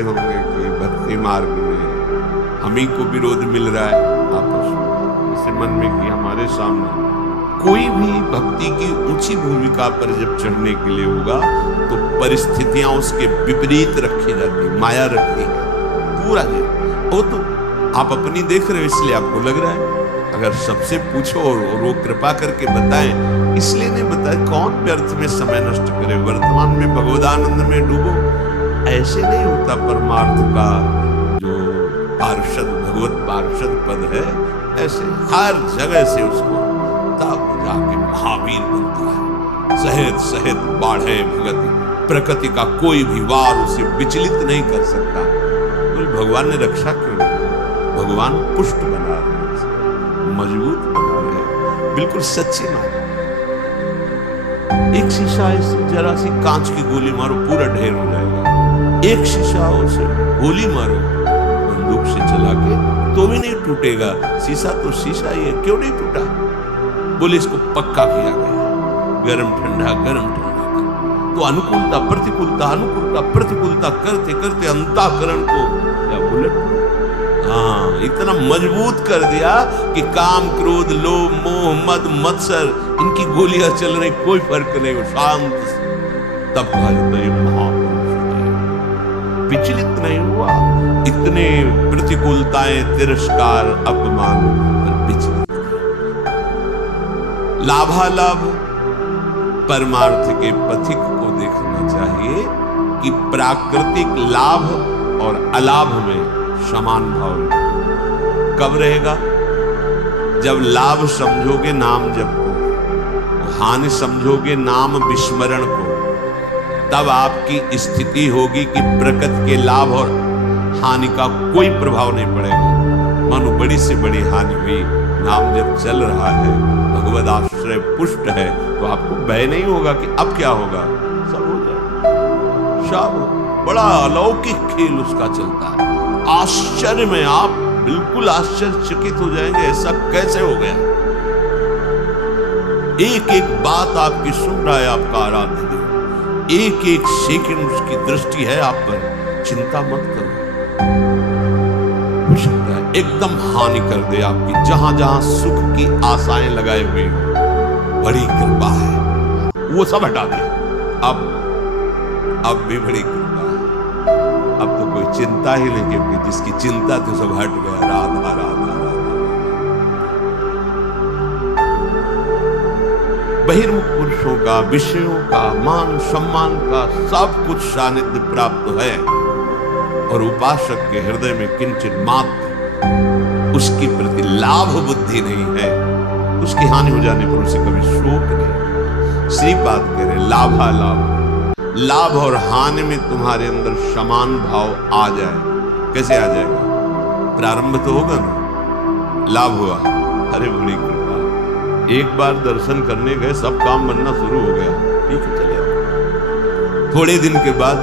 कहते होंगे कि भक्ति मार्ग में हम ही को विरोध मिल रहा है आपस में। इसे मन में कि हमारे सामने कोई भी भक्ति की ऊंची भूमिका पर जब चढ़ने के लिए होगा तो परिस्थितियां उसके विपरीत रखी जाती, माया रखती है पूरा दिन। वो तो आप अपनी देख रहे हो इसलिए आपको लग रहा है, अगर सबसे पूछो और वो कृपा करके बताएं, इसलिए नहीं बताए। कौन व्यर्थ में समय नष्ट करे, वर्तमान में भगवदानंद में डूबो। ऐसे नहीं होता परमार्थ का जो पार्षद भगवत पार्षद पद है, ऐसे हर जगह से उसको तब जाके महावीर बनता है। सहेत सहेत बाढ़े भगति, प्रकृति का कोई भी वार उसे विचलित नहीं कर सकता। तो भगवान ने रक्षा क्यों नहीं? भगवान पुष्ट बना रहे, मजबूत बना रहे, बिल्कुल सच्ची मानो। एक शीशा ऐसे जरा सी कांच की गोली मारो पूरा ढेर हो जाएगा। एक शीशा उसे गोली मारो बंदूक से चला के तो भी नहीं टूटेगा। शीशा तो शीशा ही है, क्यों नहीं टूटा? बोले इसको पक्का किया गया, गरम ठंडा कर। तो अनुकूलता प्रतिकूलता अनुकूलता प्रतिकूलता करते करते अंतःकरण को क्या बुलेट, हाँ, इतना मजबूत कर दिया कि काम क्रोध लोभ मोह मद मत्सर इनकी गोलियां चल रही, कोई फर्क नहीं, वो शांत। तब कहा जाता है महापुरुष है, विचलित नहीं हुआ। इतने प्रतिकूलताएं तिरस्कार अपमान पर विचलित। लाभालाभ परमार्थ के पथिक को देखना चाहिए कि प्राकृतिक लाभ और अलाभ में समान भाव रहेगा। कब रहेगा? जब लाभ समझोगे नाम जप को, हानि समझोगे नाम विस्मरण को, तब आपकी स्थिति होगी कि प्रकृति के लाभ और हानि का कोई प्रभाव नहीं पड़ेगा। मानो बड़ी से बड़ी हानि हुई, नाम जब चल रहा है, भगवद आश्रय पुष्ट है, तो आपको भय नहीं होगा कि अब क्या होगा, सब हो जाएगा। सब बड़ा अलौकिक खेल उसका चलता है। आश्चर्य में आप बिल्कुल आश्चर्यचकित हो जाएंगे, ऐसा कैसे हो गया। एक एक बात आपकी सुन रहा है आपका आराध्य देव, एक एक सेकंड उसकी दृष्टि है आप पर। चिंता मत करो, हो सकता है एकदम हानि कर दे आपकी, जहां जहां सुख की आशाएं लगाए हुए हो। बड़ी कृपा है, वो सब हटा दे। अब भी बड़ी कृपा है, अब तो कोई चिंता ही नहीं, क्योंकि जिसकी चिंता थी सब हट गया। राधा राधा राधा। बहिर्मुख पुरुषों का, विषयों का, मान सम्मान का सब कुछ सानिध्य प्राप्त है, और उपासक के हृदय में किंचित मात्र उसकी प्रति लाभ बुद्धि नहीं है, उसकी हानि हो जाने पर उसे कभी शोक नहीं। श्रीपाद कह रहे लाभालाभ, लाभ और हानि में तुम्हारे अंदर समान भाव आ जाए। कैसे आ जाएगा? प्रारंभ तो होगा ना, लाभ हुआ, अरे बड़ी कृपा, एक बार दर्शन करने गए सब काम बनना शुरू हो गया, ठीक है चले आओ। थोड़े दिन के बाद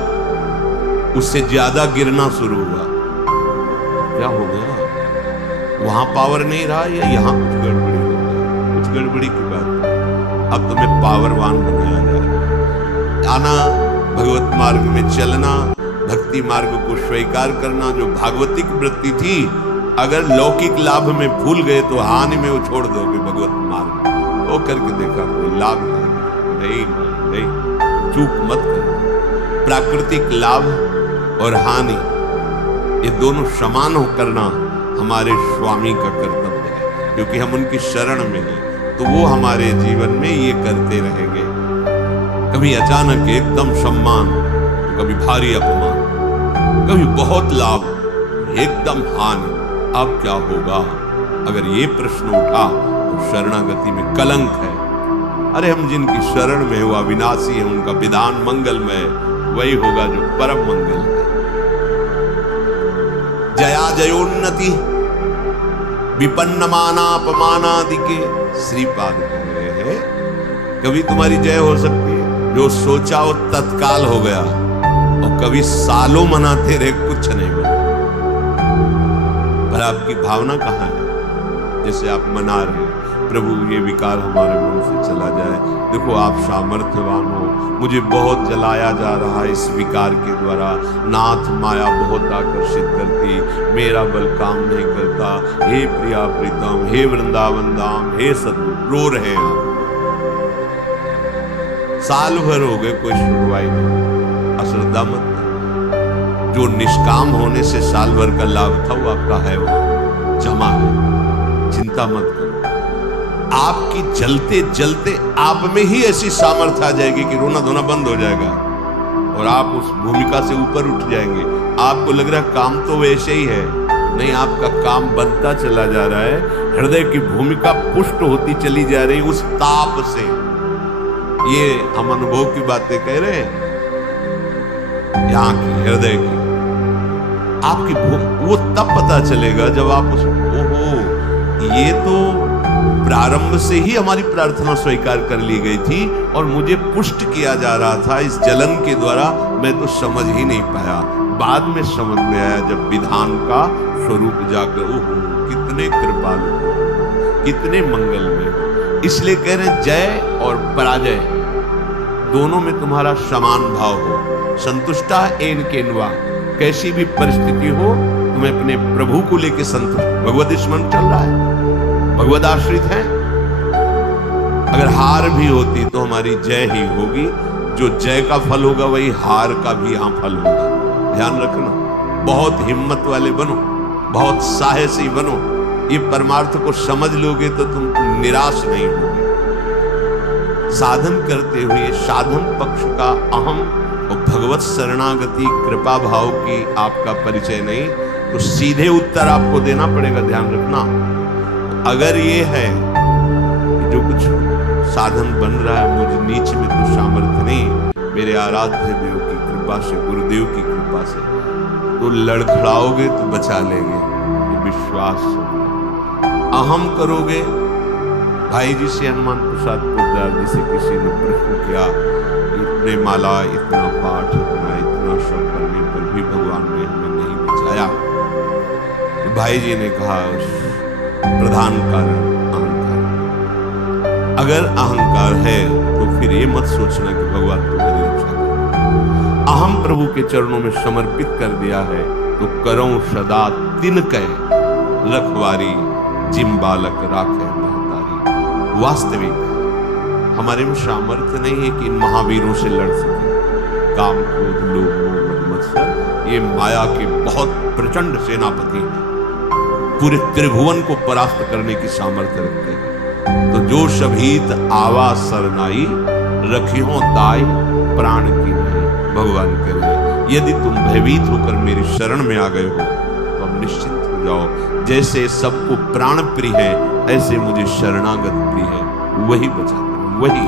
उससे ज्यादा गिरना शुरू हुआ, क्या हो गया? वहां पावर नहीं रहा या यहां कुछ गड़बड़ी हो गई? कुछ गड़बड़ी की बात, अब तुम्हें पावरवान बनाया जा रहा है। आना, भगवत मार्ग में चलना, भक्ति मार्ग को स्वीकार करना, जो भागवतिक वृत्ति थी, अगर लौकिक लाभ में भूल गए तो हानि में वो छोड़ दोगे भगवत मार्ग। वो करके देखा कोई लाभ नहीं, चूक मत करो। प्राकृतिक लाभ और हानि ये दोनों समान हो करना हमारे स्वामी का कर्तव्य है, क्योंकि हम उनकी शरण में हैं, तो वो हमारे जीवन में ये करते रहेंगे। कभी अचानक एकदम सम्मान, कभी भारी अपमान, कभी बहुत लाभ, एकदम हानि। अब क्या होगा? अगर ये प्रश्न उठा तो शरणागति में कलंक है। अरे हम जिनकी शरण में हुआ अविनाशी है, उनका विधान मंगलमय, वही होगा जो परम मंगल है। जया जयोन्नति विपन्नमानापमानादि के श्रीपाद कह रहे हैं, कभी तुम्हारी जय हो सकती है, जो सोचा वो तत्काल हो गया, और कभी सालों मनाते रहे कुछ नहीं बना। पर आपकी भावना कहाँ है? जैसे आप मना रहे हैं, प्रभु ये विकार हमारे मन से चला जाए। देखो आप सामर्थ्यवान हो, मुझे बहुत जलाया जा रहा है इस विकार के द्वारा। नाथ माया बहुत आकर्षित करती, मेरा बल काम नहीं करता। हे प्रिया प्रीतम, हे वृंदावन धाम, हे सद्गुरु, रो रहे हैं आप। साल भर हो गए कोई सुनवाई नहीं। अश्रद्धा मत करो, जो निष्काम होने से साल भर का लाभ था वो आपका है, वो जमा है, चिंता मत करो। आपकी जलते जलते आप में ही ऐसी सामर्थ्य आ जाएगी कि रोना धोना बंद हो जाएगा और आप उस भूमिका से ऊपर उठ जाएंगे। आपको लग रहा है काम तो वैसे ही है, नहीं, आपका काम बनता चला जा रहा है। हृदय की भूमिका पुष्ट होती चली जा रही उस ताप से। ये हम अनुभव की बातें कह रहे हैं, यहाँ की हृदय की आपकी वो तब पता चलेगा जब आप उस ओहो, ये तो प्रारंभ से ही हमारी प्रार्थना स्वीकार कर ली गई थी और मुझे पुष्ट किया जा रहा था इस जलन के द्वारा, मैं तो समझ ही नहीं पाया। बाद में समझ में आया जब विधान का स्वरूप जाकर, ओहो कितने कृपालु, कितने मंगलमय हो। इसलिए कह रहे हैं जय और पराजय दोनों में तुम्हारा समान भाव हो। संतुष्टा एन केनवा, कैसी भी परिस्थिति हो तुम्हें अपने प्रभु को लेकर संतुष्ट। भगवत स्मरण चल रहा है, भगवत आश्रित है। अगर हार भी होती तो हमारी जय ही होगी। जो जय का फल होगा वही हार का भी यहां फल होगा। ध्यान रखना, बहुत हिम्मत वाले बनो, बहुत साहसी बनो। ये परमार्थ को समझ लोगे तो तुम निराश नहीं होगे। साधन करते हुए साधन पक्ष का अहम और भगवत शरणागति कृपा भाव की आपका परिचय नहीं, तो सीधे उत्तर आपको देना पड़ेगा। ध्यान रखना, अगर ये है जो कुछ साधन बन रहा है मुझ नीच में तो सामर्थ्य नहीं, मेरे आराध्य देव की कृपा से, गुरुदेव की कृपा से, तो लड़खड़ाओगे तो बचा लेंगे, ये विश्वास। अहम करोगे, भाई जी से हनुमान प्रसाद पोद्दार जी से किसी ने प्रश्न किया, इतने माला, इतना पाठ, इतना सब करने पर भी भगवान ने हमें नहीं बचाया। तो भाई जी ने कहा प्रधान कारण अहंकार। अगर अहंकार है तो फिर ये मत सोचना कि भगवान तुम्हारी रक्षा करें। अहम प्रभु के चरणों में समर्पित कर दिया है तो करो सदा तिनकै रखवारी, जिम बालक राखे महतारी। वास्तविक हमारे में सामर्थ्य नहीं है कि इन महावीरों से लड़ सके। काम, क्रोध, लोभ, मोह, मत्सर ये माया के बहुत प्रचंड सेनापति हैं, पूरे त्रिभुवन को परास्त करने की सामर्थ्य रखते हैं। तो जो शभीत आवा सरनाई, रखियो दाई प्राण की नहीं। भगवान कह रहे यदि तुम भयभीत होकर मेरी शरण में आ गए हो तो अब निश्चिंत हो जाओ। जैसे सबको प्राण प्रिय है ऐसे मुझे शरणागत प्रिय है, वही बचाता है, वही।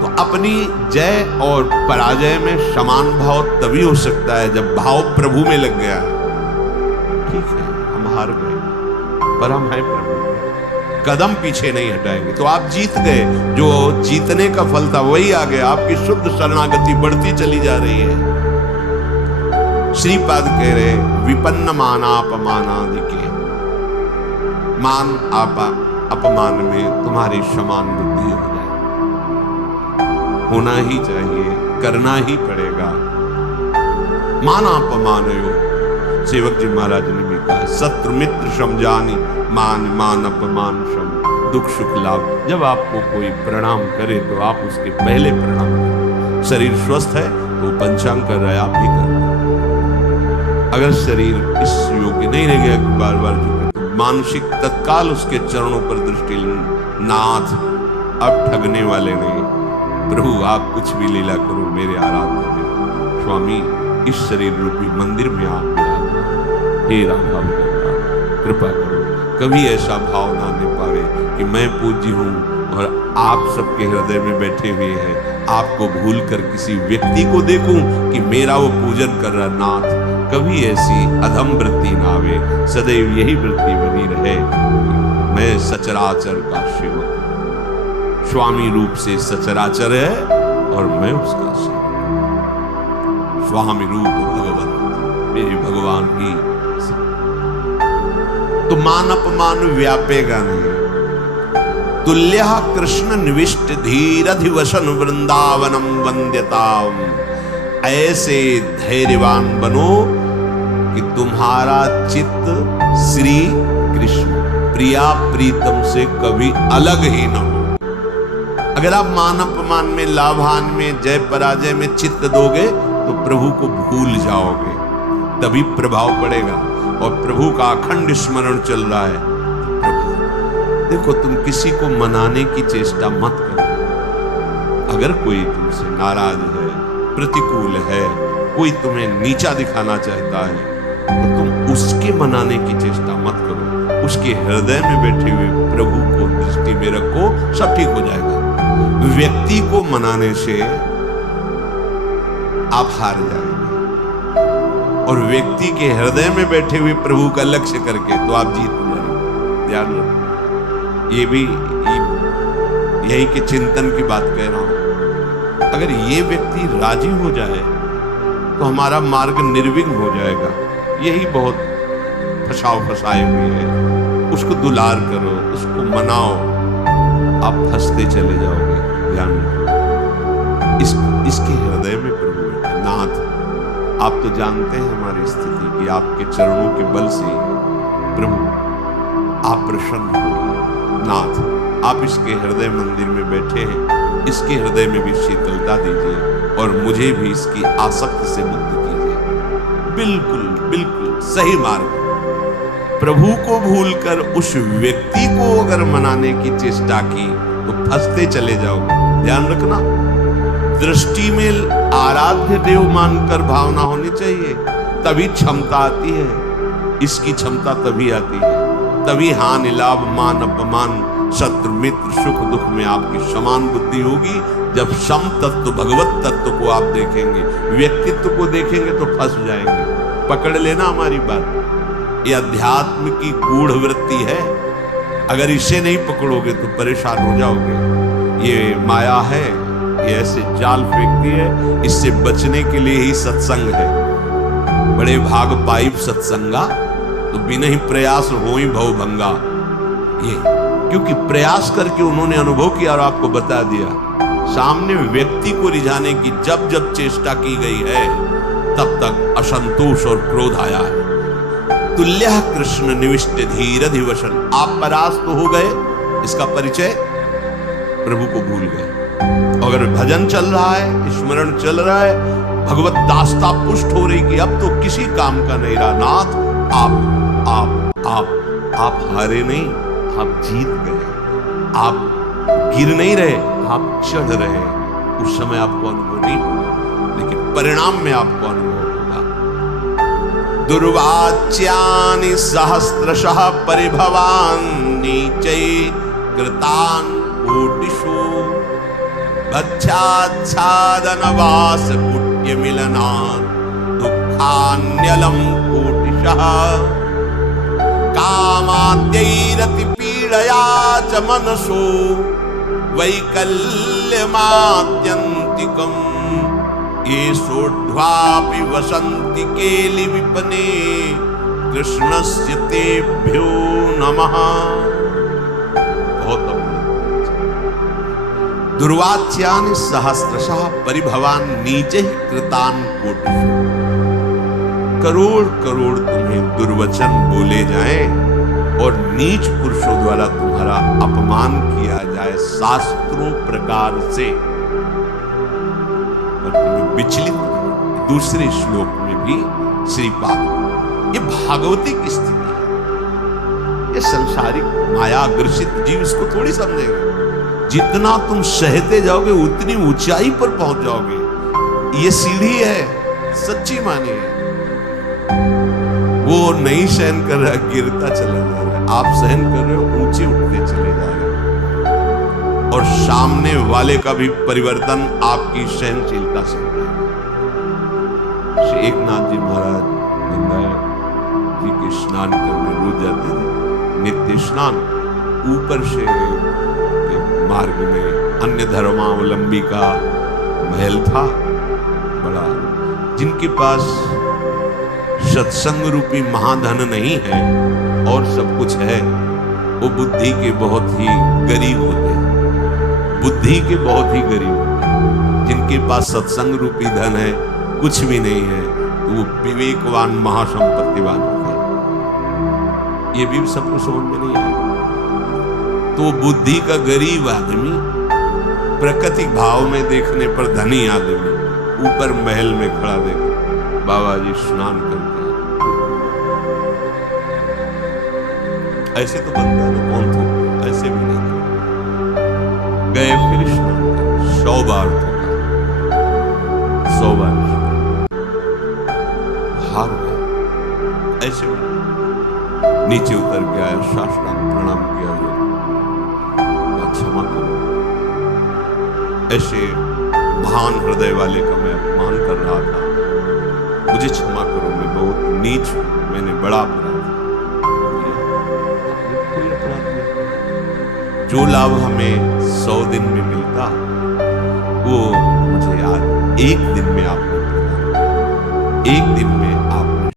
तो अपनी जय और पराजय में समान भाव तभी हो सकता है जब भाव प्रभु में लग गया है। ठीक है, हम हार गए पर हम हैं प्रभु, कदम पीछे नहीं हटाएंगे। तो आप जीत गए, जो जीतने का फल था वही आ गया। आपकी शुद्ध शरणागति बढ़ती चली जा रही है। श्रीपाद कह रहे विपन्न मानापमानादि के, मान आपा अपमान में तुम्हारी समान बुद्धि हो जाए। होना ही चाहिए, करना ही पड़ेगा। मानापमान योग सेवक जी महाराज ने भी कहा, शत्रु मित्र समझानी, मान मान अपमान सम, दुख सुख लाभ। जब आपको कोई प्रणाम करे तो आप उसके पहले प्रणाम करें। शरीर स्वस्थ है तो पंचांग कर रहा है, आप भी कर। अगर शरीर इस योग्य नहीं रह गया कि बार बार झुके, तो मानसिक तत्काल उसके चरणों पर दृष्टि। नाथ अब ठगने वाले नहीं, प्रभु आप कुछ भी लीला करो, मेरे आराध्य देव स्वामी इस शरीर रूपी मंदिर में आप हे राधा कृपा करो। कभी ऐसा भाव ना आने पावे कि मैं पूज्य हूं और आप सबके हृदय में बैठे हुए हैं, आपको भूल कर किसी व्यक्ति को देखूं कि मेरा वो पूजन कर रहा। नाथ कभी ऐसी अधम वृत्ति ना आवे, सदैव यही वृत्ति बनी रहे, मैं सचराचर का सेवक। स्वामी रूप से सचराचर है और मैं उसका सेवक। स्वामी रूप भगवान, मेरे भगवान ही। तो मान अपमान व्यापेगा नहीं। तुल्यः कृष्ण निविष्ट धीरधिवसन वृंदावनम वंद्यताम। ऐसे धैर्यवान बनो कि तुम्हारा चित्त श्री कृष्ण प्रिया प्रीतम से कभी अलग ही ना हो। अगर आप मान अपमान में, लाभान में, जय पराजय में चित्त दोगे तो प्रभु को भूल जाओगे, तभी प्रभाव पड़ेगा। और प्रभु का अखंड स्मरण चल रहा है। प्रभु देखो, तुम किसी को मनाने की चेष्टा मत करो। अगर कोई तुमसे नाराज है, प्रतिकूल है, कोई तुम्हें नीचा दिखाना चाहता है, तो तुम उसके मनाने की चेष्टा मत करो। उसके हृदय में बैठे हुए प्रभु को दृष्टि में रखो, सब ठीक हो जाएगा। व्यक्ति को मनाने से आप हार जाएंगे, और व्यक्ति के हृदय में बैठे हुए प्रभु का लक्ष्य करके तो आप जीत जाएंगे। ध्यान रखो, ये भी यही के चिंतन की बात कह रहा हूं। अगर ये व्यक्ति राजी हो जाए तो हमारा मार्ग निर्विघ्न हो जाएगा। यही बहुत फसाए हुए है। उसको दुलार करो, उसको मनाओ, आप फंसते चले जाओगे। ध्यान रखो, इसके हृदय में प्रभु है। नाथ, आप तो जानते हैं हमारी स्थिति कि आपके चरणों के बल से प्रभु आप प्रसन्न हो। नाथ, आप इसके हृदय मंदिर में बैठे हैं, इसके हृदय में भी शीतलता दीजिए और मुझे भी इसकी आसक्ति से मुक्त कीजिए। बिल्कुल बिल्कुल सही मार्ग। प्रभु को भूलकर उस व्यक्ति को अगर मनाने की चेष्टा की तो फंसते चले जाओगे। ध्यान रखना, दृष्टि में आराध्य देव मानकर भावना होनी चाहिए, तभी क्षमता आती है। इसकी क्षमता तभी आती है, तभी हानि लाभ मान अपमान शत्रु मित्र सुख दुख में आपकी समान बुद्धि होगी। जब सम तत्व भगवत तत्व को आप देखेंगे, व्यक्तित्व को देखेंगे तो फंस जाएंगे। पकड़ लेना हमारी बात, ये अध्यात्म की गूढ़ वृत्ति है। अगर इसे नहीं पकड़ोगे तो परेशान हो जाओगे। ये माया है, ये ऐसे जाल फेंकती है। इससे बचने के लिए ही सत्संग है। बड़े भाग पाइप सत्संगा, तो बिना ही प्रयास हो ही भव भंगा। ये क्योंकि प्रयास करके उन्होंने अनुभव किया और आपको बता दिया। सामने व्यक्ति को रिझाने की जब जब चेष्टा की गई है, तब तक असंतोष और क्रोध आया है। तुल्यः कृष्ण निविष्ट धीरधिवसन। आप परास्त हो गए, इसका परिचय प्रभु को भूल गए। अगर भजन चल रहा है, स्मरण चल रहा है, भगवत दास्ता पुष्ट हो रही कि अब तो किसी काम का नहीं रहा। नाथ, आप हारे नहीं, आप जीत गए। आप गिर नहीं रहे, आप चढ़ रहे। उस समय आपको अनुभव नहीं होगा, लेकिन परिणाम में आपको अनुभव होगा। दुर्वाच्यानि सहस्रशः परिभवान् नीचै कृतान् कोटिषु भक्षाच्छादनवास कुट्य मिलनात् दुःखान्यलं कोटिशः कामाद्यैरति पीडया च मनसो वैकल्यमात्यन्तिकम् ये सोढ्वापि वसन्ति केलि विपने कृष्णस्य तेभ्यो नमः। बहुत दुर्वाच्यानि सहस्रशः परिभवान् नीचैः कृतान् कोटिषु। करोड़ करोड़ तुम्हें दुर्वचन बोले जाएं और नीच पुरुषों द्वारा तुम्हारा अपमान किया जाए शास्त्रों प्रकार से, और तुम्हें विचलित। दूसरे श्लोक में भी श्रीपाद, ये भागवतिक स्थिति है। ये संसारिक माया ग्रसित जीव इसको थोड़ी समझेगा। जितना तुम सहते जाओगे उतनी ऊंचाई पर पहुंच जाओगे। ये सीढ़ी है, सच्ची मानिए। वो नहीं सहन कर रहा, गिरता चला जा रहा है। आप सहन कर रहे हो, ऊंचे उठते चले जा रहे हो, और सामने वाले का भी परिवर्तन आपकी सहनशीलता से होता है। श्री एकनाथ जी महाराज गंगा जी के स्नान करने रोज जाते थे, नित्य स्नान। ऊपर से मार्ग में अन्य धर्मावलंबी का महल था बड़ा। जिनके पास सत्संग रूपी महाधन नहीं है और सब कुछ है, वो बुद्धि के बहुत ही गरीब होते हैं, बुद्धि के बहुत ही गरीब होते हैं। जिनके पास सत्संग रूपी धन है, कुछ भी नहीं है, तो वो विवेकवान महासंपत्तिवान होते हैं। ये भी सबको समझ में नहीं आया। तो बुद्धि का गरीब आदमी, प्राकृतिक भाव में देखने पर धनी आदमी, ऊपर महल में खड़ा देख बाबा जी स्नान करके, ऐसे तो बनता है, कौन तो ऐसे भी नहीं गए, फिर स्नान कर 100 बार धोखा, 100 बार हार गए, ऐसे भी नीचे उतर के आया, साष्टांग प्रणाम किया, क्षमा करो, ऐसे महान हृदय वाले का मैं अपमान कर रहा था, मुझे क्षमा करो, मैं बहुत नीच हूं, मैंने बड़ा अपराध किया। जो लाभ हमें 100 दिन में मिलता, वो मुझे आज 1 दिन में आपने प्रदान, 1 दिन में